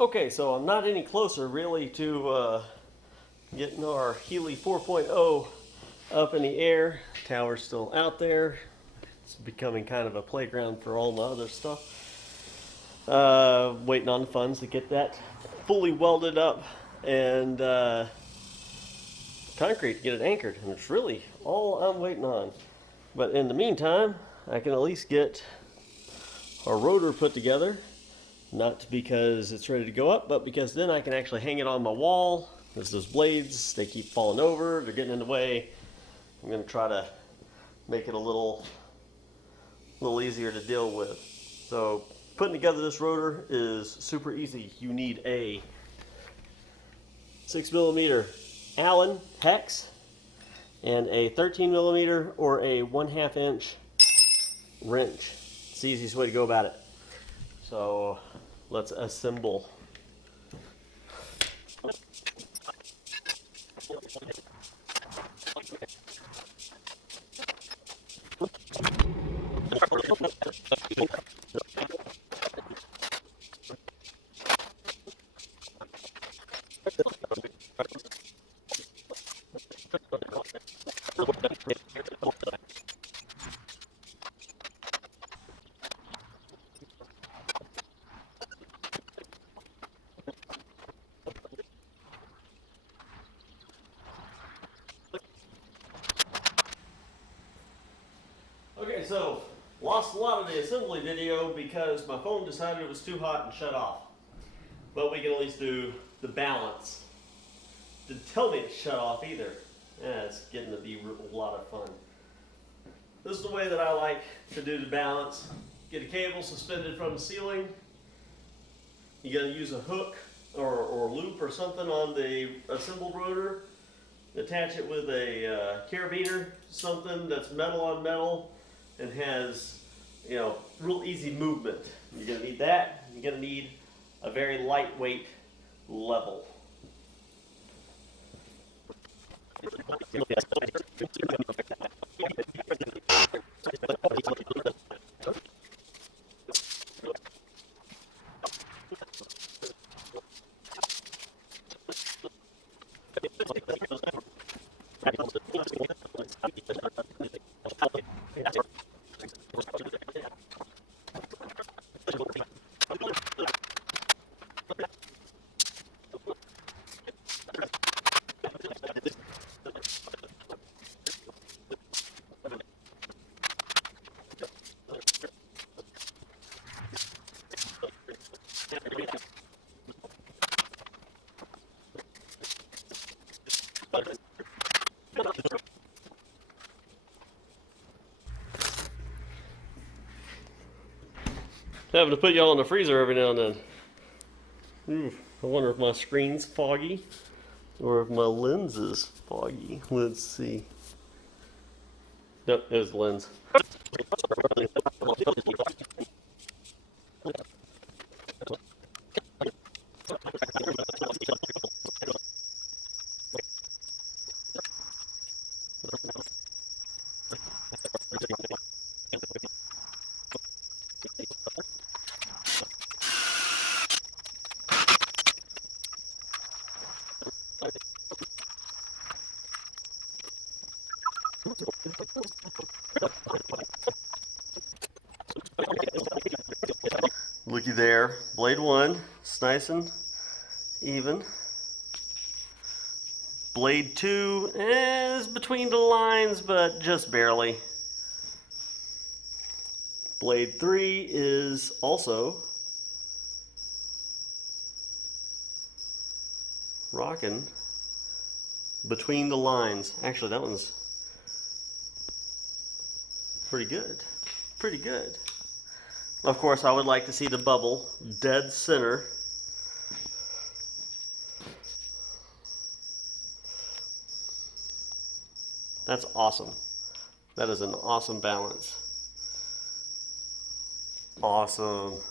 Okay, so I'm not any closer really to getting our Heli 4.0 up in the air. Tower's still out there. It's becoming kind of a playground for all the other stuff. Waiting on the funds to get that fully welded up and concrete to get it anchored. And it's really all I'm waiting on. But in the meantime, I can at least get our rotor put together. Not because it's ready to go up, but because then I can actually hang it on my wall. There's those blades, they keep falling over, they're getting in the way. I'm gonna try to make it a little easier to deal with. So putting together this rotor is super easy. You need a 6mm Allen hex and a 13mm or a 1/2 inch wrench. It's the easiest way to go about it. So let's assemble. Okay, so lost a lot of the assembly video because my phone decided it was too hot and shut off. But we can at least do the balance. Didn't tell me to shut off either. Yeah, it's getting to be a lot of fun. This is the way that I like to do the balance. Get a cable suspended from the ceiling. You gotta use a hook or loop or something on the assembled rotor. Attach it with a carabiner, something that's metal on metal and has, real easy movement. You're gonna need that. You're gonna need a very lightweight level. Having to put y'all in the freezer every now and then. Ooh, I wonder if my screen's foggy or if my lens is foggy. Let's see. Nope, it was the lens. Looky there, blade 1, it's nice and even. Blade 2 is between the lines, but just barely. Blade 3 is also rocking between the lines. Actually, that one's pretty good. Pretty good. Of course, I would like to see the bubble dead center. That's awesome. That is an awesome balance. Awesome.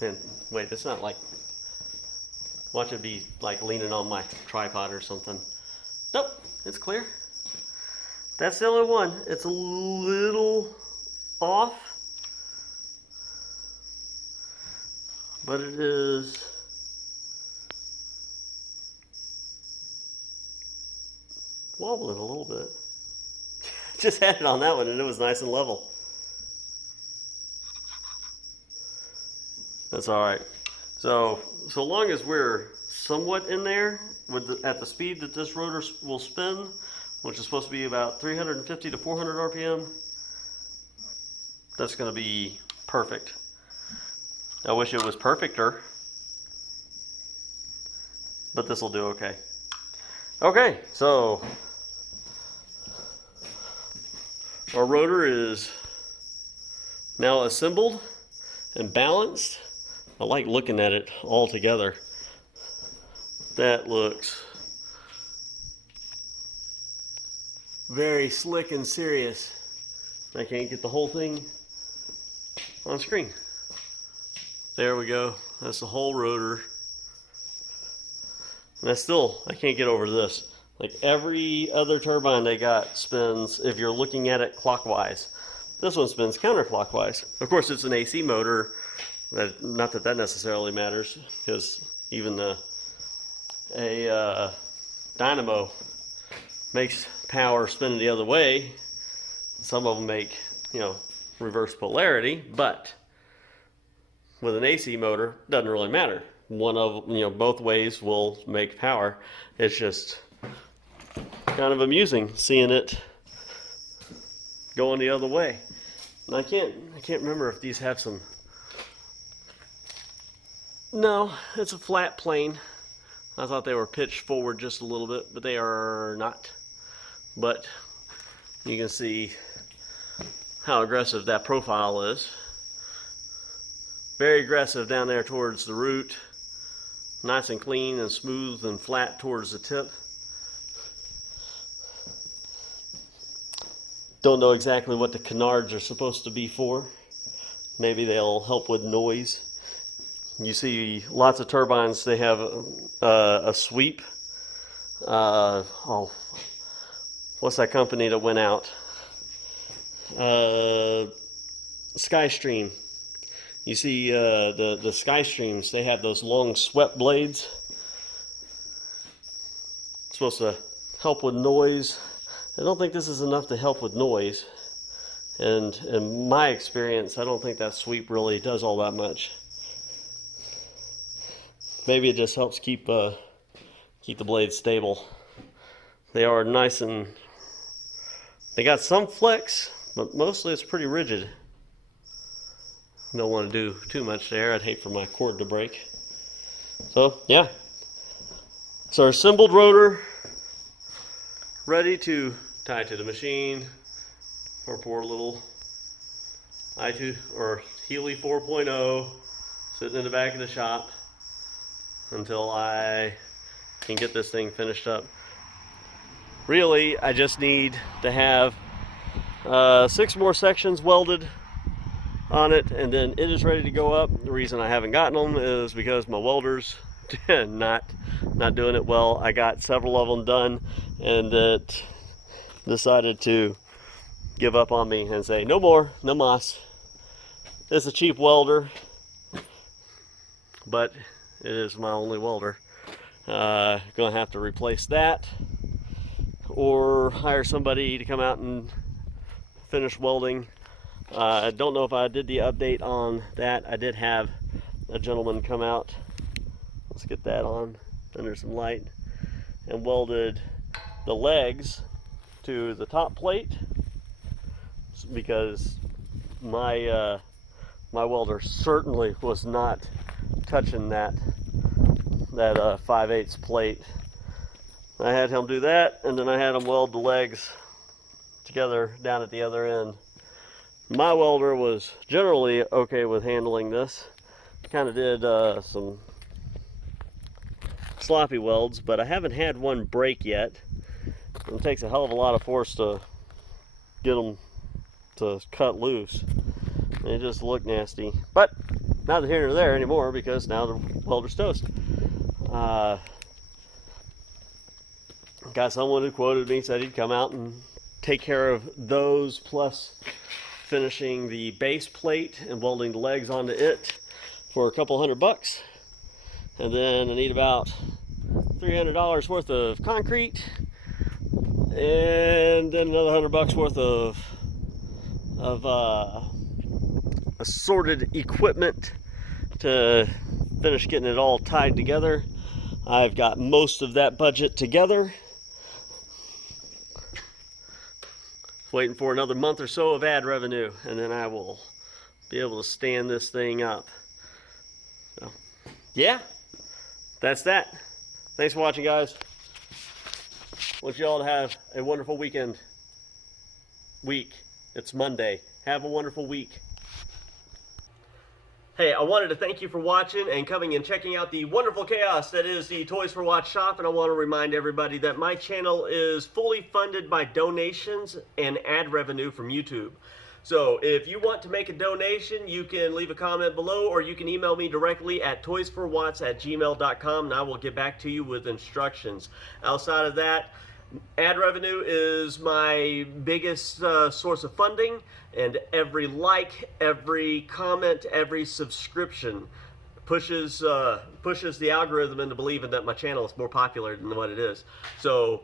And wait, it's not like, watch it be like leaning on my tripod or something. Nope, it's clear. That's the only one. It's a little off. but it is wobbling a little bit. Just had it on that one and it was nice and level. That's all right. So long as we're somewhat in there at the speed that this rotor will spin, which is supposed to be about 350 to 400 RPM, that's going to be perfect. I wish it was perfecter, but this will do okay. Okay, so our rotor is now assembled and balanced. I like looking at it all together. That looks very slick and serious. I can't get the whole thing on screen. There we go. That's the whole rotor. And I can't get over this. Like every other turbine they got spins, if you're looking at it clockwise. This one spins counterclockwise. Of course, it's an AC motor. Not that that necessarily matters, because even a dynamo makes power spin the other way. Some of them make, reverse polarity, but with an AC motor, it doesn't really matter. One of, both ways will make power. It's just kind of amusing seeing it going the other way. And I can't remember if these have some. No, it's a flat plane. I thought they were pitched forward just a little bit, but they are not. But you can see how aggressive that profile is. Very aggressive down there towards the root. Nice and clean and smooth and flat towards the tip. Don't know exactly what the canards are supposed to be for. Maybe they'll help with noise. You see lots of turbines, they have a sweep. What's that company that went out? Skystream. You see the Skystreams, they have those long swept blades. It's supposed to help with noise. I don't think this is enough to help with noise. And in my experience, I don't think that sweep really does all that much. Maybe it just helps keep the blades stable. They are nice and they got some flex, but mostly it's pretty rigid. Don't want to do too much there. I'd hate for my cord to break. So yeah, it's our assembled rotor, ready to tie to the machine. Our poor little i2 or Heli 4.0 sitting in the back of the shop until I can get this thing finished up. Really, I just need to have 6 more sections welded on it, and then it is ready to go up. The reason I haven't gotten them is because my welder's not doing it well. I got several of them done, and it decided to give up on me and say, no more, no mas. It's a cheap welder, but it is my only welder. Gonna have to replace that or hire somebody to come out and finish welding. I don't know if I did the update on that. I did have a gentleman come out. Let's get that on under some light, and welded the legs to the top plate, because my welder certainly was not touching that 5/8 plate. I had him do that, and then I had him weld the legs together down at the other end. My welder was generally okay with handling this. Kind of did some sloppy welds, but I haven't had one break yet. It takes a hell of a lot of force to get them to cut loose. They just look nasty, but neither here nor there anymore, because now the welder's toast. Got someone who quoted me, said he'd come out and take care of those, plus finishing the base plate and welding the legs onto it for a couple $100, and then I need about $300 worth of concrete, and then another $100 worth of assorted equipment to finish getting it all tied together. I've got most of that budget together. Waiting for another month or so of ad revenue, and then I will be able to stand this thing up. So, yeah, that's that. Thanks for watching, guys. Want you all to have a wonderful week. It's Monday. Have a wonderful week. Hey, I wanted to thank you for watching and coming and checking out the wonderful chaos that is the Toys for Watch shop. And I want to remind everybody that my channel is fully funded by donations and ad revenue from YouTube. So if you want to make a donation, you can leave a comment below, or you can email me directly at toysforwatts@gmail.com, and I will get back to you with instructions. Outside of that, ad revenue is my biggest source of funding, and every like, every comment, every subscription pushes the algorithm into believing that my channel is more popular than what it is. So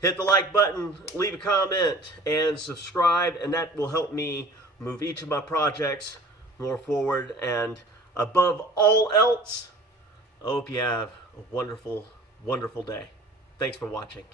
hit the like button, leave a comment, and subscribe, and that will help me move each of my projects more forward. And above all else, I hope you have a wonderful, wonderful day. Thanks for watching.